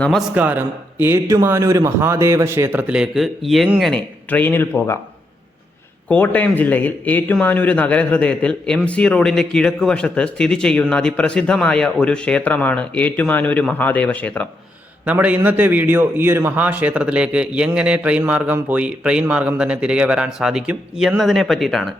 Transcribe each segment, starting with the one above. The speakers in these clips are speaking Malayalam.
നമസ്കാരം. ഏറ്റുമാനൂർ മഹാദേവ ക്ഷേത്രത്തിലേക്ക് എങ്ങനെ ട്രെയിനിൽ പോകാം? കോട്ടയം ജില്ലയിൽ ഏറ്റുമാനൂർ നഗരഹൃദയത്തിൽ MC റോഡിൻ്റെ കിഴക്കുവശത്ത് സ്ഥിതി ചെയ്യുന്ന അതിപ്രസിദ്ധമായ ഒരു ക്ഷേത്രമാണ് ഏറ്റുമാനൂർ മഹാദേവ ക്ഷേത്രം. നമ്മുടെ ഇന്നത്തെ വീഡിയോ ഈ ഒരു മഹാക്ഷേത്രത്തിലേക്ക് എങ്ങനെ ട്രെയിൻ മാർഗം പോയി ട്രെയിൻ മാർഗം തന്നെ തിരികെ വരാൻ സാധിക്കും എന്നതിനെ പറ്റിയിട്ടാണ്.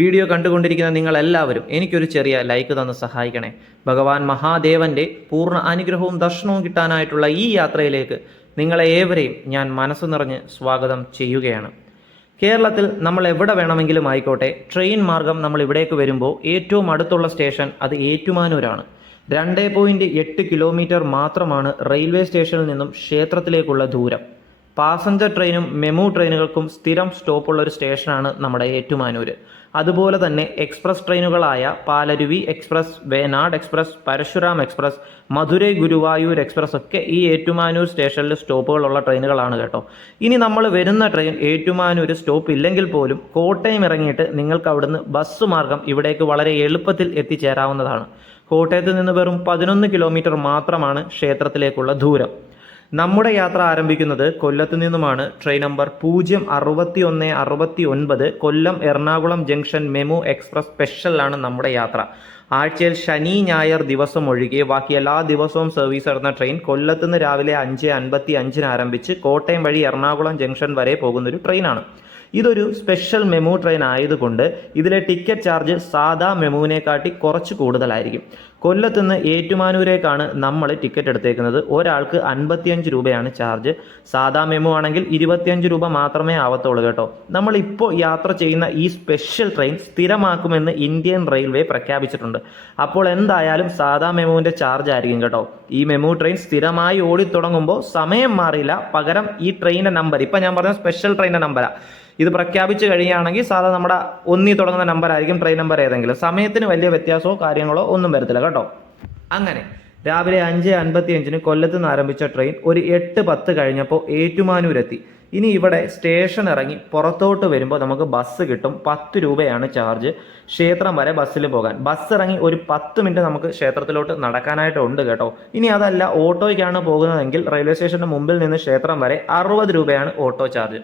വീഡിയോ കണ്ടുകൊണ്ടിരിക്കുന്ന നിങ്ങളെല്ലാവരും എനിക്കൊരു ചെറിയ ലൈക്ക് തന്ന് സഹായിക്കണേ. ഭഗവാൻ മഹാദേവൻ്റെ പൂർണ്ണ അനുഗ്രഹവും ദർശനവും കിട്ടാനായിട്ടുള്ള ഈ യാത്രയിലേക്ക് നിങ്ങളെ ഏവരെയും ഞാൻ മനസ്സു നിറഞ്ഞ് സ്വാഗതം ചെയ്യുകയാണ്. കേരളത്തിൽ നമ്മൾ എവിടെ വേണമെങ്കിലും ആയിക്കോട്ടെ, ട്രെയിൻ മാർഗം നമ്മൾ ഇവിടേക്ക് വരുമ്പോൾ ഏറ്റവും അടുത്തുള്ള സ്റ്റേഷൻ അത് ഏറ്റുമാനൂരാണ്. 2.8 കിലോമീറ്റർ മാത്രമാണ് റെയിൽവേ സ്റ്റേഷനിൽ നിന്നും ക്ഷേത്രത്തിലേക്കുള്ള ദൂരം. പാസഞ്ചർ ട്രെയിനും മെമു ട്രെയിനുകൾക്കും സ്ഥിരം സ്റ്റോപ്പുള്ള ഒരു സ്റ്റേഷനാണ് നമ്മുടെ ഏറ്റുമാനൂർ. അതുപോലെ തന്നെ എക്സ്പ്രസ് ട്രെയിനുകളായ Palaruvi express, Venad express, Parasuram express, Madurai Guruvayur express ഒക്കെ ഈ ഏറ്റുമാനൂർ സ്റ്റേഷനിൽ സ്റ്റോപ്പുകളുള്ള ട്രെയിനുകളാണ് കേട്ടോ. ഇനി നമ്മൾ വരുന്ന ട്രെയിൻ ഏറ്റുമാനൂർ സ്റ്റോപ്പ് ഇല്ലെങ്കിൽ പോലും കോട്ടയം ഇറങ്ങിയിട്ട് നിങ്ങൾക്ക് അവിടുന്ന് ബസ് മാർഗം ഇവിടേക്ക് വളരെ എളുപ്പത്തിൽ എത്തിച്ചേരാവുന്നതാണ്. കോട്ടയത്ത് നിന്ന് വെറും 11 കിലോമീറ്റർ മാത്രമാണ് ക്ഷേത്രത്തിലേക്കുള്ള ദൂരം. നമ്മുടെ യാത്ര ആരംഭിക്കുന്നത് കൊല്ലത്ത് നിന്നുമാണ്. Train number 06169 Kollam Ernakulam junction MEMU express സ്പെഷ്യലാണ് നമ്മുടെ യാത്ര. ആഴ്ചയിൽ ശനി ഞായർ ദിവസം ഒഴികെ ബാക്കി എല്ലാ ദിവസവും സർവീസ് നടന്ന ട്രെയിൻ കൊല്ലത്ത് നിന്ന് രാവിലെ 5:55 ആരംഭിച്ച് കോട്ടയം വഴി എറണാകുളം ജംഗ്ഷൻ വരെ പോകുന്നൊരു ട്രെയിനാണ്. ഇതൊരു സ്പെഷ്യൽ മെമു ട്രെയിൻ ആയതുകൊണ്ട് ഇതിലെ ടിക്കറ്റ് ചാർജ് സാധാ മെമുവിനെക്കാട്ടി കുറച്ച് കൂടുതലായിരിക്കും. കൊല്ലത്തുനിന്ന് ഏറ്റുമാനൂരേക്കാണ് നമ്മൾ ടിക്കറ്റ് എടുത്തേക്കുന്നത്. ഒരാൾക്ക് 55 രൂപയാണ് ചാർജ്. സാധാ മെമു ആണെങ്കിൽ 25 രൂപ മാത്രമേ ആവത്തുള്ളൂ കേട്ടോ. നമ്മളിപ്പോൾ യാത്ര ചെയ്യുന്ന ഈ സ്പെഷ്യൽ ട്രെയിൻ സ്ഥിരമാക്കുമെന്ന് ഇന്ത്യൻ റെയിൽവേ പ്രഖ്യാപിച്ചിട്ടുണ്ട്. അപ്പോൾ എന്തായാലും സാധാ മെമുവിൻ്റെ ചാർജ് ആയിരിക്കും കേട്ടോ. ഈ മെമു ട്രെയിൻ സ്ഥിരമായി ഓടിത്തുടങ്ങുമ്പോൾ സമയം മാറില്ല. പകരം ഈ ട്രെയിനിൻ്റെ നമ്പർ, ഇപ്പം ഞാൻ പറഞ്ഞ സ്പെഷ്യൽ ട്രെയിനിൻ്റെ നമ്പറാണ്. ഇത് പ്രഖ്യാപിച്ച് കഴിയുകയാണെങ്കിൽ സാധാ നമ്മുടെ 1 തുടങ്ങുന്ന നമ്പർ ആയിരിക്കും ട്രെയിൻ നമ്പർ ഏതെങ്കിലും. സമയത്തിന് വലിയ വ്യത്യാസമോ കാര്യങ്ങളോ ഒന്നും വരത്തില്ല കേട്ടോ. അങ്ങനെ രാവിലെ 5:55 കൊല്ലത്ത് നിന്ന് ആരംഭിച്ച ട്രെയിൻ ഒരു 8:10 കഴിഞ്ഞപ്പോൾ ഏറ്റുമാനൂരെത്തി. ഇനി ഇവിടെ സ്റ്റേഷൻ ഇറങ്ങി പുറത്തോട്ട് വരുമ്പോൾ നമുക്ക് ബസ് കിട്ടും. 10 രൂപയാണ് ചാർജ് ക്ഷേത്രം വരെ ബസ്സിൽ പോകാൻ. ബസ് ഇറങ്ങി ഒരു 10 മിനിറ്റ് നമുക്ക് ക്ഷേത്രത്തിലോട്ട് നടക്കാനായിട്ടുണ്ട് കേട്ടോ. ഇനി അതല്ല ഓട്ടോയ്ക്കാണ് പോകുന്നതെങ്കിൽ റെയിൽവേ സ്റ്റേഷൻ്റെ മുമ്പിൽ നിന്ന് ക്ഷേത്രം വരെ 60 രൂപയാണ് ഓട്ടോ ചാർജ്.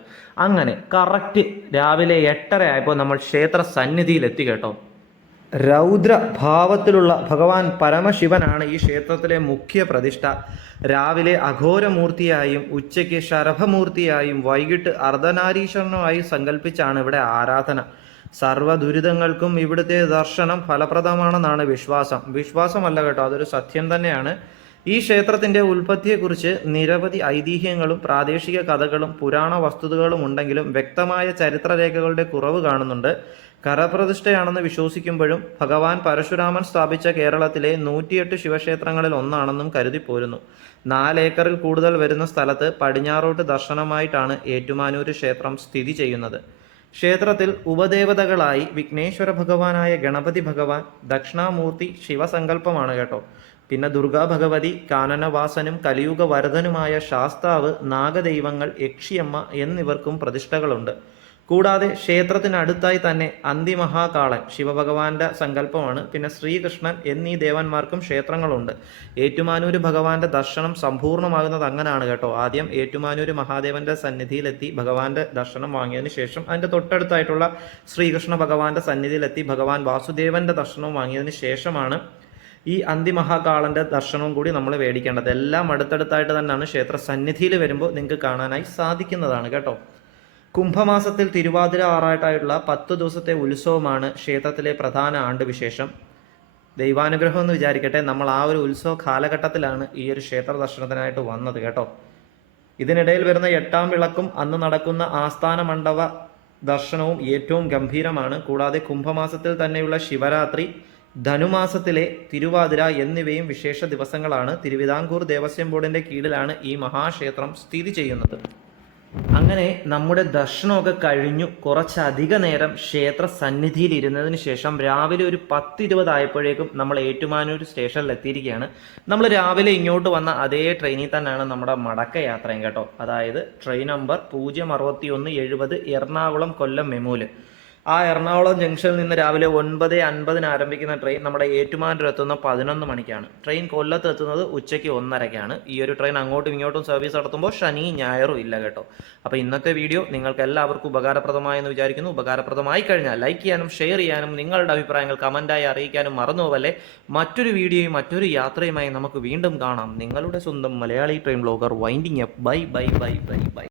അങ്ങനെ കറക്റ്റ് രാവിലെ 8:30 ആയപ്പോൾ നമ്മൾ ക്ഷേത്ര സന്നിധിയിലെത്തി കേട്ടോ. രൗദ്രഭാവത്തിലുള്ള ഭഗവാൻ പരമശിവനാണ് ഈ ക്ഷേത്രത്തിലെ മുഖ്യ പ്രതിഷ്ഠ. രാവിലെ അഘോരമൂർത്തിയായും ഉച്ചയ്ക്ക് ശരഭമൂർത്തിയായും വൈകിട്ട് അർദ്ധനാരീശ്വരനുമായി സങ്കല്പിച്ചാണ് ഇവിടെ ആരാധന. സർവ്വ ദുരിതങ്ങൾക്കും ഇവിടുത്തെ ദർശനം ഫലപ്രദമാണെന്നാണ് വിശ്വാസമല്ല കേട്ടോ, അതൊരു സത്യം തന്നെയാണ്. ഈ ക്ഷേത്രത്തിൻ്റെ ഉൽപ്പത്തിയെക്കുറിച്ച് നിരവധി ഐതിഹ്യങ്ങളും പ്രാദേശിക കഥകളും പുരാണ വസ്തുതകളും ഉണ്ടെങ്കിലും വ്യക്തമായ ചരിത്രരേഖകളുടെ കുറവ് കാണുന്നുണ്ട്. കരപ്രതിഷ്ഠയാണെന്ന് വിശ്വസിക്കുമ്പോഴും ഭഗവാൻ പരശുരാമൻ സ്ഥാപിച്ച കേരളത്തിലെ 108 ശിവക്ഷേത്രങ്ങളിൽ ഒന്നാണെന്നും കരുതിപ്പോരുന്നു. 4 ഏക്കറിൽ കൂടുതൽ വരുന്ന സ്ഥലത്ത് പടിഞ്ഞാറോട്ട് ദർശനമായിട്ടാണ് ഏറ്റുമാനൂർ ക്ഷേത്രം സ്ഥിതി ചെയ്യുന്നത്. ക്ഷേത്രത്തിൽ ഉപദേവതകളായി വിഘ്നേശ്വര ഭഗവാനായ ഗണപതി ഭഗവാൻ, ദക്ഷിണാമൂർത്തി ശിവസങ്കല്പമാണ് കേട്ടോ. പിന്നെ ദുർഗാ ഭഗവതി, കാനനവാസനും കലിയുഗ വരദനുമായ ശാസ്താവ്, നാഗദൈവങ്ങൾ, യക്ഷിയമ്മ എന്നിവർക്കും പ്രതിഷ്ഠകളുണ്ട്. കൂടാതെ ക്ഷേത്രത്തിനടുത്തായി തന്നെ അന്തിമഹാകാളൻ ശിവഭഗവാന്റെ സങ്കല്പമാണ്. പിന്നെ ശ്രീകൃഷ്ണൻ എന്നീ ദേവന്മാർക്കും ക്ഷേത്രങ്ങളുണ്ട്. ഏറ്റുമാനൂർ ഭഗവാന്റെ ദർശനം സമ്പൂർണ്ണമാകുന്നത് അങ്ങനെയാണ് കേട്ടോ. ആദ്യം ഏറ്റുമാനൂർ മഹാദേവന്റെ സന്നിധിയിലെത്തി ഭഗവാന്റെ ദർശനം വാങ്ങിയതിന് ശേഷം അതിൻ്റെ തൊട്ടടുത്തായിട്ടുള്ള ശ്രീകൃഷ്ണ ഭഗവാന്റെ സന്നിധിയിലെത്തി ഭഗവാൻ വാസുദേവന്റെ ദർശനം വാങ്ങിയതിന് ശേഷമാണ് ഈ അന്തിമഹാകാളന്റെ ദർശനവും കൂടി നമ്മൾ മേടിക്കേണ്ടത്. എല്ലാം അടുത്തടുത്തായിട്ട് തന്നെയാണ് ക്ഷേത്ര സന്നിധിയിൽ വരുമ്പോൾ നിങ്ങൾക്ക് കാണാനായി സാധിക്കുന്നതാണ് കേട്ടോ. കുംഭമാസത്തിൽ തിരുവാതിര ആറാട്ടായിട്ടുള്ള 10 ദിവസത്തെ ഉത്സവമാണ് ക്ഷേത്രത്തിലെ പ്രധാന ആണ്ടുവിശേഷം. ദൈവാനുഗ്രഹം എന്ന് വിചാരിക്കട്ടെ, നമ്മൾ ആ ഒരു ഉത്സവ കാലഘട്ടത്തിലാണ് ഈ ഒരു ക്ഷേത്ര ദർശനത്തിനായിട്ട് വന്നത് കേട്ടോ. ഇതിനിടയിൽ വരുന്ന 8-ാം വിളക്കും അന്ന് നടക്കുന്ന ആസ്ഥാന മണ്ഡപ ദർശനവും ഏറ്റവും ഗംഭീരമാണ്. കൂടാതെ കുംഭമാസത്തിൽ തന്നെയുള്ള ശിവരാത്രി, ധനുമാസത്തിലെ തിരുവാതിര എന്നിവയും വിശേഷ ദിവസങ്ങളാണ്. തിരുവിതാംകൂർ ദേവസ്വം ബോർഡിൻ്റെ കീഴിലാണ് ഈ മഹാക്ഷേത്രം സ്ഥിതി ചെയ്യുന്നത്. അങ്ങനെ നമ്മുടെ ദർശനമൊക്കെ കഴിഞ്ഞു കുറച്ചധിക നേരം ക്ഷേത്ര സന്നിധിയിൽ ഇരുന്നതിന് ശേഷം രാവിലെ ഒരു 10:20 ആയപ്പോഴേക്കും നമ്മൾ ഏറ്റുമാനൂർ സ്റ്റേഷനിൽ എത്തിയിരിക്കുകയാണ്. നമ്മൾ രാവിലെ ഇങ്ങോട്ട് വന്ന അതേ ട്രെയിനിൽ തന്നെയാണ് നമ്മുടെ മടക്ക യാത്രയും കേട്ടോ. അതായത് ട്രെയിൻ നമ്പർ 06170 എറണാകുളം കൊല്ലം മെമുവിൽ. ആ എറണാകുളം ജംഗ്ഷനിൽ നിന്ന് രാവിലെ 9:50 ആരംഭിക്കുന്ന ട്രെയിൻ നമ്മുടെ ഏറ്റുമാനൂർ എത്തുന്ന 11 മണിക്കാണ്. ട്രെയിൻ കൊല്ലത്ത് എത്തുന്നത് ഉച്ചയ്ക്ക് 1:30ക്കാണ്. ഈ ഒരു ട്രെയിൻ അങ്ങോട്ടും ഇങ്ങോട്ടും സർവീസ് നടത്തുമ്പോൾ ശനി ഞായറും ഇല്ല കേട്ടോ. അപ്പോൾ ഇന്നത്തെ വീഡിയോ നിങ്ങൾക്ക് എല്ലാവർക്കും ഉപകാരപ്രദമായെന്ന് വിചാരിക്കുന്നു. ഉപകാരപ്രദമായി കഴിഞ്ഞാൽ ലൈക്ക് ചെയ്യാനും ഷെയർ ചെയ്യാനും നിങ്ങളുടെ അഭിപ്രായങ്ങൾ കമൻറ്റായി അറിയിക്കാനും മറന്നുപോകല്ലേ. മറ്റൊരു വീഡിയോയും മറ്റൊരു യാത്രയുമായി നമുക്ക് വീണ്ടും കാണാം. നിങ്ങളുടെ സ്വന്തം Malayali train blogger winding up. Bye bye bye bye bye.